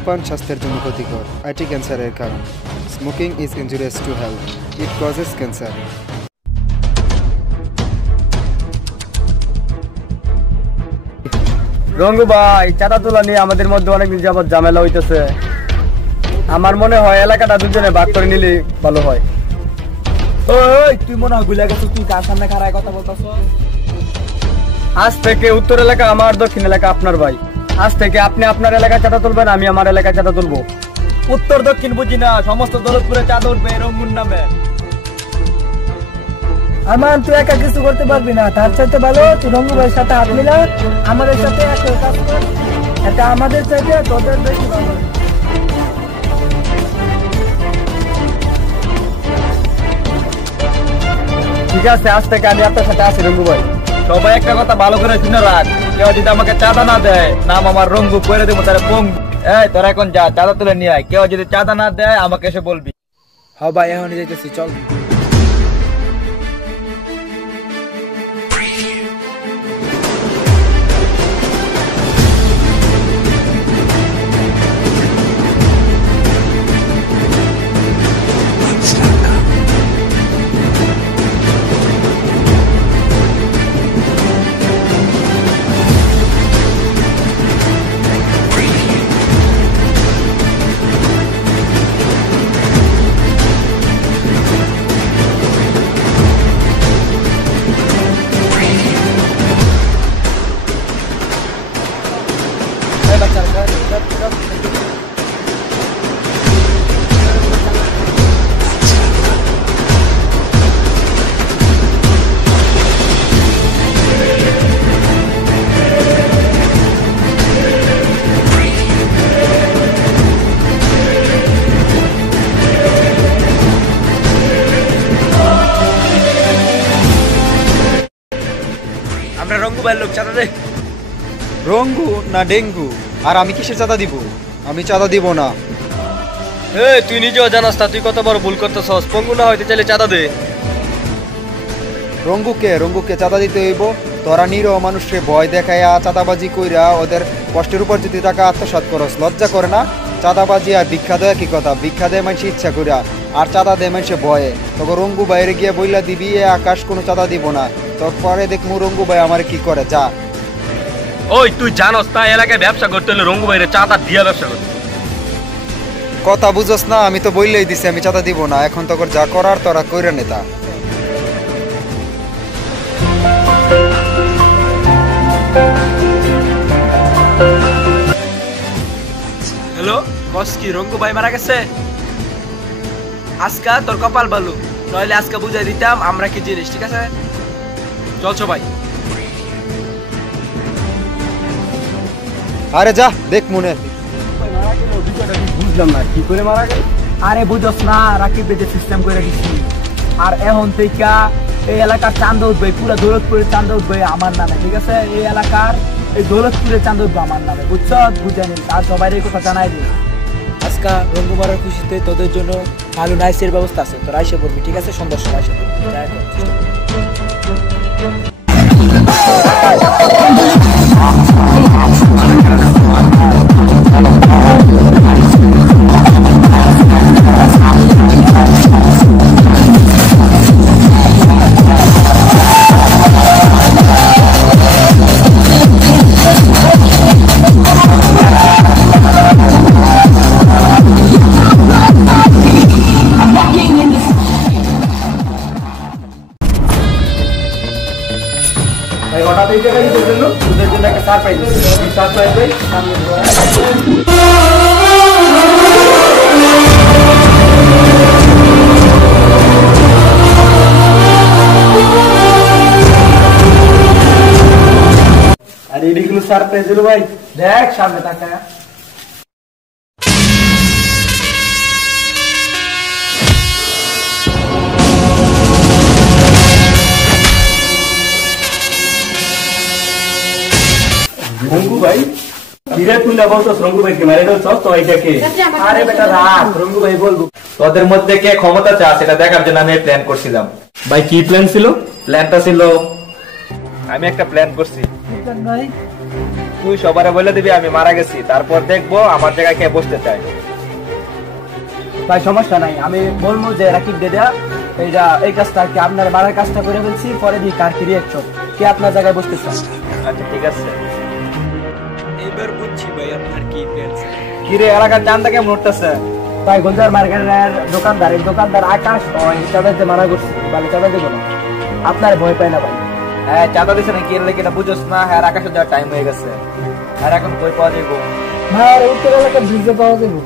ধূমপান স্বাস্থ্যের জন্য ক্ষতিকর, এটি ক্যান্সারের কারণ। Smoking is injurious to health, it causes cancer. Rangu ভাই, চাঁদা তোলা নিয়ে আমাদের মধ্যে অনেক দিন যাবত ঝামেলা হইতেছে। আমার মনে হয় এলাকাটা দুজনে ভাগ করে নিলে ভালো হয়। ওই তুই মনে হয় ভুলে গেছিস, তুই কার সামনে খাড়ায় কথা বলতেছ? আজ থেকে উত্তর এলাকা আমার, দক্ষিণ এলাকা আপনার ভাই। আজ থেকে আপনি আপনার এলাকায় চাঁদা তুলবেন, আমি আমার এলাকায় চাঁদা তুলবো। উত্তর দক্ষিণ বুঝি না, সমস্ত দৌলতপুরে চাঁদা উঠবে রঙ্গুর নামে। আমান, তুই একা কিছু করতে পারবি না, তার চাইতে ভালো তুই রঙ্গু ভাইয়ের সাথে হাত মিলা আমাদের সাথে একই কাজ কর। এটা আমাদের চাইতে তোদের বেশি ভালো। ঠিক আছে, আজ থেকে আমি আপনার সাথে আছি রঙ্গু ভাই। সবাই একটা কথা ভালো করে শুনে রাখ, কেউ যদি আমাকে চাঁদা না দেয়, নাম আমার রঙ্গু করে দেবো তাহলে পঙ্গু। এই তোরা এখন যা, চাঁদা তুলে নিয়ে আয়। কেউ যদি চাঁদা না দেয় আমাকে এসে বলবি। হ্যাঁ ভাই, এখন যাইতেছি, চল। আমরা রঙ্গু ভাইয়ের লোক, চাঁদা দে। রঙ্গু না ডেঙ্গু? আর আমি কিসের চাঁদা দিব? আমি চাঁদা দিব না। তুই নিজেও জানাস তা, তুই কত বড় ভুল করতেছস। পঙ্গু না হইতে চাইলে চাঁদা দে। রঙ্গুকে চাঁদা দিতে হইব? তোরা নিরীহ মানুষকে ভয় দেখাইয়া চাঁদাবাজি কইরা ওদের কষ্টের উপর যদি টাকা আত্মসাৎ করস, লজ্জা করে না? চাঁদাবাজি আর ভিক্ষা দেয় কি কথা? ভিক্ষা দেয় মানুষ ইচ্ছা কইরা, আর চাঁদা দেয় মানুষে ভয়ে। তখন রঙ্গু বাইরে গিয়ে বইলা দিবি এ আকাশ কোনো চাঁদা দিব না, তারপরে দেখমু রঙ্গু ভাই আমার কি করে। যা। ওই তুই জানোস তা, এলাকায় ব্যবসা করতে হলে রঙ্গু ভাইরে চাঁদা দিয়া ব্যবসা করতে। কথা বুঝোস না? আমি তো বললেই দিছি আমি চাঁদা দিব না। এখন তখন যা করার তোরা কইরা নেতা। হ্যালো বস, কি রঙ্গু ভাই মারা গেছে? আজকা তোর কপাল ভালো, নইলে আজকে বুঝাই দিতাম আমরা কি জিনিস। ঠিক আছে, চলছো ভাই। আরে যা, দেখ মনে। বুঝলাম না কি করে মারা গেল। আরে বুঝস না, রাকিব যে সিস্টেম করে দিচ্ছি। আর এখন থেকে এই এলাকার চাঁদা উঠবে, পুরো দৌলতপুরের চাঁদা উঠবে আমার নামে। ঠিক আছে, এই এলাকার এই দৌলতপুরের চাঁদা উঠবে আমার নামে, বুঝছ? বুঝে নিন, আর সবাই এই কথা জানাই দিন। আজকা রঙ্গু মারার খুশিতে তোদের জন্য ভালো নাইসের ব্যবস্থা আছে, তোরা এসে পড়বি। ঠিক আছে, সন্ধ্যার সময় এসে পড়বি। যাই হোক, চেষ্টা ভাই, হঠাৎ এই জায়গায় কি জন্য? তোদের জন্য একটা সারপ্রাইজ আছে। সারপ্রাইজ ভাই, সামনে আর এদিকগুলো সারপ্রাইজ হলো ভাই। দেখ সামনে তাকায়। রঙ্গু ভাই, কিরে তুই না বলছস রঙ্গু ভাইকে মারে ফেলছস তো এইটাকে? আরে বেটা রাখ, রঙ্গু ভাই বলবো। তোদের মধ্যে কে ক্ষমতা চা সেটা দেখার জন্য আমি প্ল্যান করছিলাম। ভাই কি প্ল্যান ছিল? প্ল্যানটা ছিল, আমি একটা প্ল্যান করছি। ভাই তুই সবারে বলে দিবি আমি মারা গেছি, তারপর দেখবো আমার জায়গায় কে বসতে চায়। ভাই সমস্যা নাই, আমি বলবো যে রাকিব দাদা এই কাজটা কি আপনার মারার কাজটা করে ফেলছি, পরে দিই কার কি রিয়াকশন, কে আপনার জায়গায় বসতে চান। আচ্ছা ঠিক আছে। এবার বুঝছি ভাই আপনার কি প্ল্যান। কিরে এলাকার চান্দা কেমন উঠতেছে? ভাই গোলজার মার্কেটের দোকানদার আকাশ চাঁদাতে মানা করছি, তাহলে চাঁদা দেবো না, আপনার ভয় পায় না ভাই। হ্যাঁ চাঁদা দিছে না, কি কিনা বুঝোস না? হ্যাঁ আকাশে যাওয়ার টাইম হয়ে গেছে, আর এখন কই পাওয়া যাইব? ভাই উত্তর এলাকার ব্রিজে পাওয়া যাবে।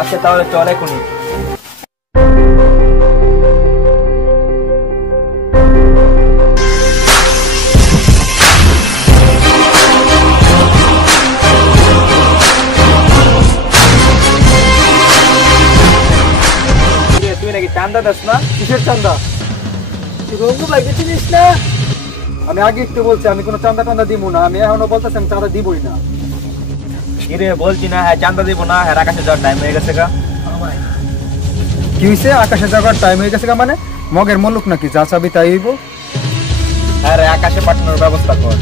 আচ্ছা তাহলে চল এখনই। তুই নাকি চান্দা দাস না? কিসের চান্দা? রঙ্গু ভাই চিনিস না? আমি আগে একটু বলছি আমি কোনো চান্দা টান্দা দিব না, আমি এখনো বলতেছি আমি চাঁদা দিবই না। কিরে বলছি না হ্যাঁ চান্দা দিব না, হ্যাঁ আকাশে যাওয়ার টাইম হয়ে গেছে গা। কি হয়েছে? আকাশে যাওয়ার টাইম হয়ে গেছে মানে মগের মল্লুক নাকি, যা চাবি তাই হইব? হ্যাঁ রে আকাশে পাঠানোর ব্যবস্থা কর।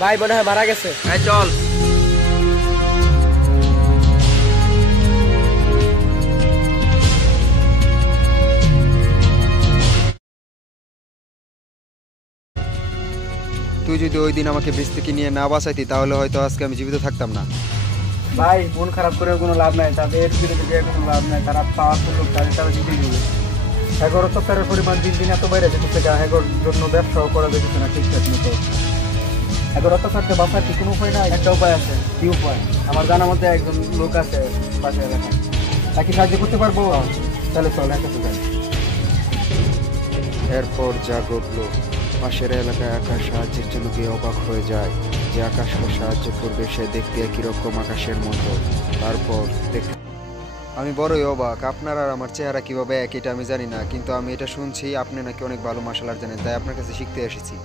ভাই মনে হয় মারা গেছে। হ্যাঁ চল। তুই যদি ওই দিন আমাকে ব্রিজ থেকে নিয়ে না বাঁচাইতি তাহলে হয়তো আজকে আমি জীবিত থাকতাম না। ভাই মন খারাপ করে কোনো লাভ নাই, তাদের বিরুদ্ধে গিয়ে কোনো লাভ নাই, তারা পাওয়ারফুল লোক, তারা জিতে দিবে। এগোর অত্যাচারের পরিমাণ দিন দিন এত বাইরে যেতেছে, এগোর জন্য ব্যবসাও করা যেতেছে না ঠিকঠাক মতো। এগোর অত্যাচারকে বাঁচার কি কোনো উপায় নাই? একটা উপায় আছে। কি উপায়? আমার জানার মধ্যে একজন লোক আছে পাশে এলাকায়, তাকে সাহায্য করতে পারবো। তাহলে চল একসাথে যাই। এরপর যা ঘটল, পাশের এলাকায় আকাশ সাহায্যের জন্য গিয়ে অবাক হয়ে যায়। যে আকাশকে সাহায্য করবে সে দেখতে একই রকম আকাশের মতো। তারপর আমি বড়ই অবাক, আপনার আর আমার চেহারা কিভাবে এক এটা আমি জানি না, কিন্তু আমি এটা শুনছি আপনি নাকি অনেক ভালো মার্শাল আর্ট জানেন, তাই আপনার কাছে শিখতে এসেছি।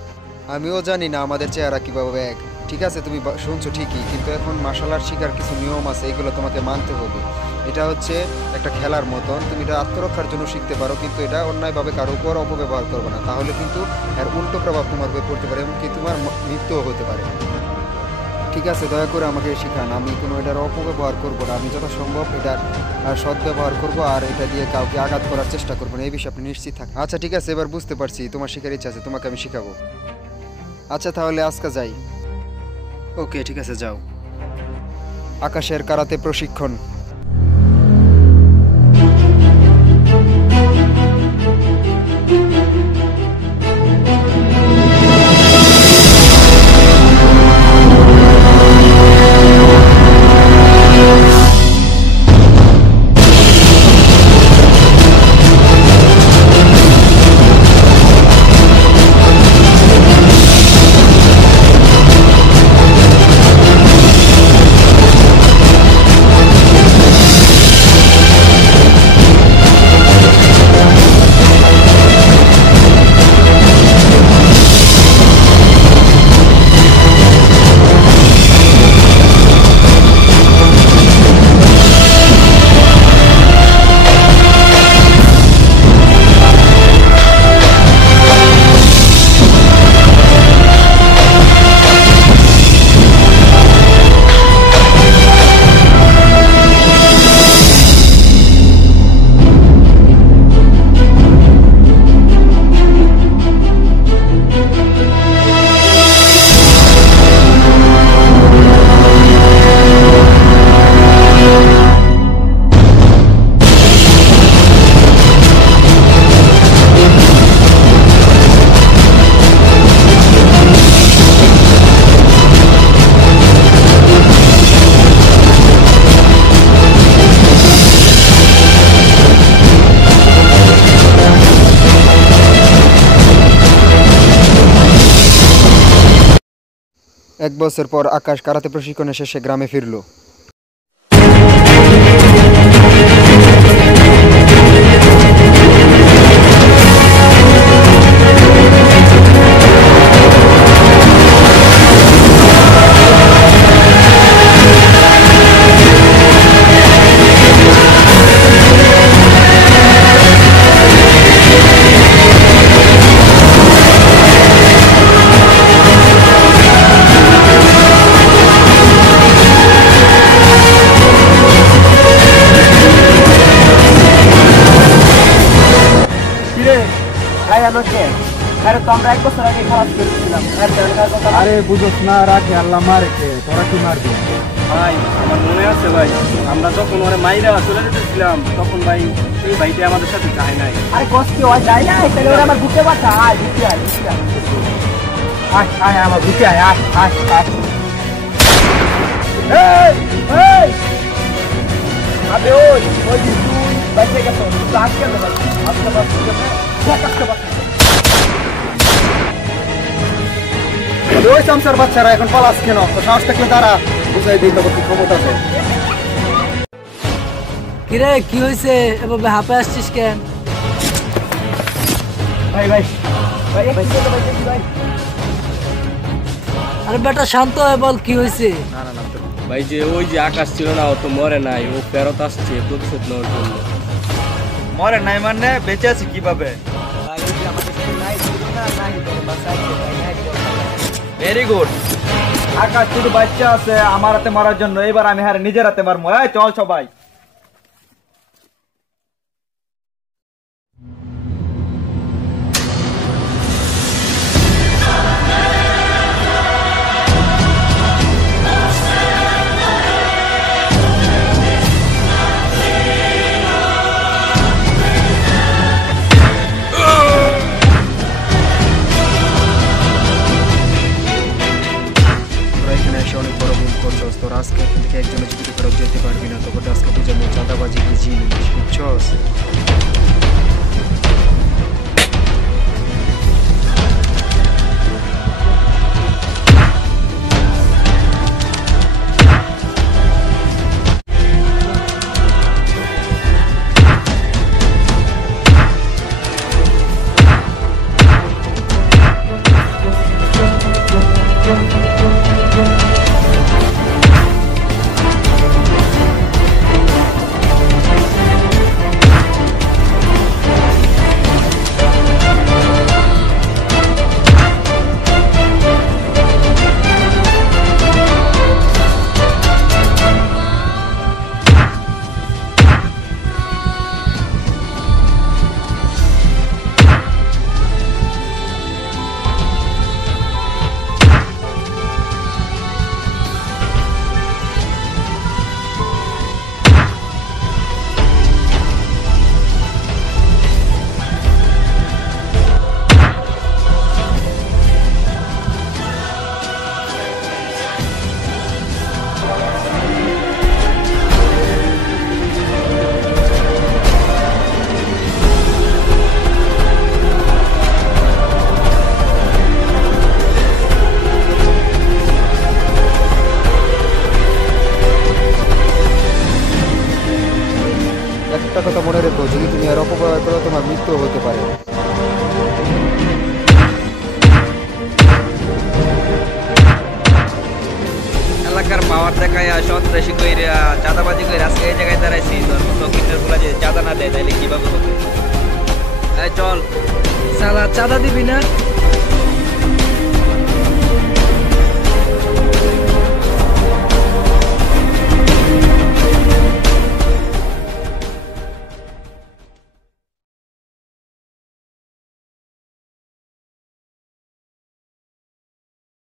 আমিও জানি না আমাদের চেহারা কিভাবে এক। ঠিক আছে তুমি শুনছো ঠিকই, কিন্তু এখন মার্শাল আর্ট শেখার কিছু নিয়ম আছে, এগুলো তোমাকে মানতে হবে। এটা হচ্ছে একটা খেলার মতন, তুমি এটা আত্মরক্ষার জন্য শিখতে পারো, কিন্তু এটা অন্যায়ভাবে কারো উপর অপব্যবহার করবে না, তাহলে কিন্তু এর উল্টো প্রভাব তোমার উপর পড়তে পারে, এমনকি তোমার মৃত্যুও হতে পারে। ঠিক আছে দয়া করে আমাকে শেখান, আমি কোনো এটার অপব্যবহার করবো না, আমি যথাসম্ভব এটার সদ্ব্যবহার করবো, আর এটা দিয়ে কাউকে আঘাত করার চেষ্টা করবো না, এই বিষয়ে আপনি নিশ্চিত থাকেন। আচ্ছা ঠিক আছে, এবার বুঝতে পারছি তোমার শেখার ইচ্ছা আছে, তোমাকে আমি শেখাবো। আচ্ছা তাহলে আজকে যাই। ওকে ঠিক আছে যাও। আকাশের কারাতে প্রশিক্ষণ। এক বছর পর আকাশ কারাতে প্রশিক্ষণে শেষে গ্রামে ফিরল। তো আমরা 1 বছর আগে খারাপ করেছিলাম আরে বুঝোস না, রাখে আল্লাহ মারেছে, তোরা কি মারবি? ভাই আমার মনে আছে ভাই, আমরা যখন ওরে মাইরা চলে যেতেছিলাম তখন ভাই এই ভাইটা আমাদের সাথে যায় নাই। আরে কষ্ট হয় যায় না, তাহলে ওরা আমার বুকে বাঁচা। আয় বুকে আয়, বুকে আয়, আয় আয় আমার বুকে আয়, আয় আয় আয়। এই এই আবে ওই ওই তুই বাইরে গেছো, তুই আজকে না ভাই, আজকে বাস করবে আজকে বাস। ওই চামচার বাচ্চারা এখন পালাস কেন? তো সাহস থাকলে তারা বুঝাই দিই তবে কি ক্ষমতা আছে। কিরে কি হয়েছে এভাবে হাঁপে আসছিস কেন? ভাই ভাই ভাই ভাই ভাই আরে বেটা শান্ত হয়ে বল কি হয়েছে? ভাই যে ওই যে আকাশ ছিল না, ও তো মরে নাই, ও ফেরত আসছে প্রতিশোধ নেওয়ার জন্য। মরে নাই মানে বেঁচে আছি কিভাবে? Very good. আকাশ শুধু বাচ্চা আছে আমার হাতে মারার জন্য, এবার আমি হারে নিজের হাতে মারবো। এই চল সবাই। তোরা এখানে এসে অনেক বড় ভুল করছস। তোরা আজকে এখান থেকে একজনের জীবিত ফেরত যেতে পারবি না। তোকে আজকে বুঝাবো চাঁদাবাজি কি জিনিস, বুঝছস? একটা কথা মনে রেখো, যদি তুমি আর অপব্যবহার করো তোমার মৃত্যু হতে পারে। এলাকার পাওয়ার দেখায় সন্ত্রাসী কইরা চাঁদাবাজি কইরা আজকে এই জায়গায় দাঁড়াইছি। তোর মতো কিন্ডার গুলা যে চাঁদা না দেয় তাইলে কিভাবে হবে? এই চল। সালা চাঁদা দিবি না?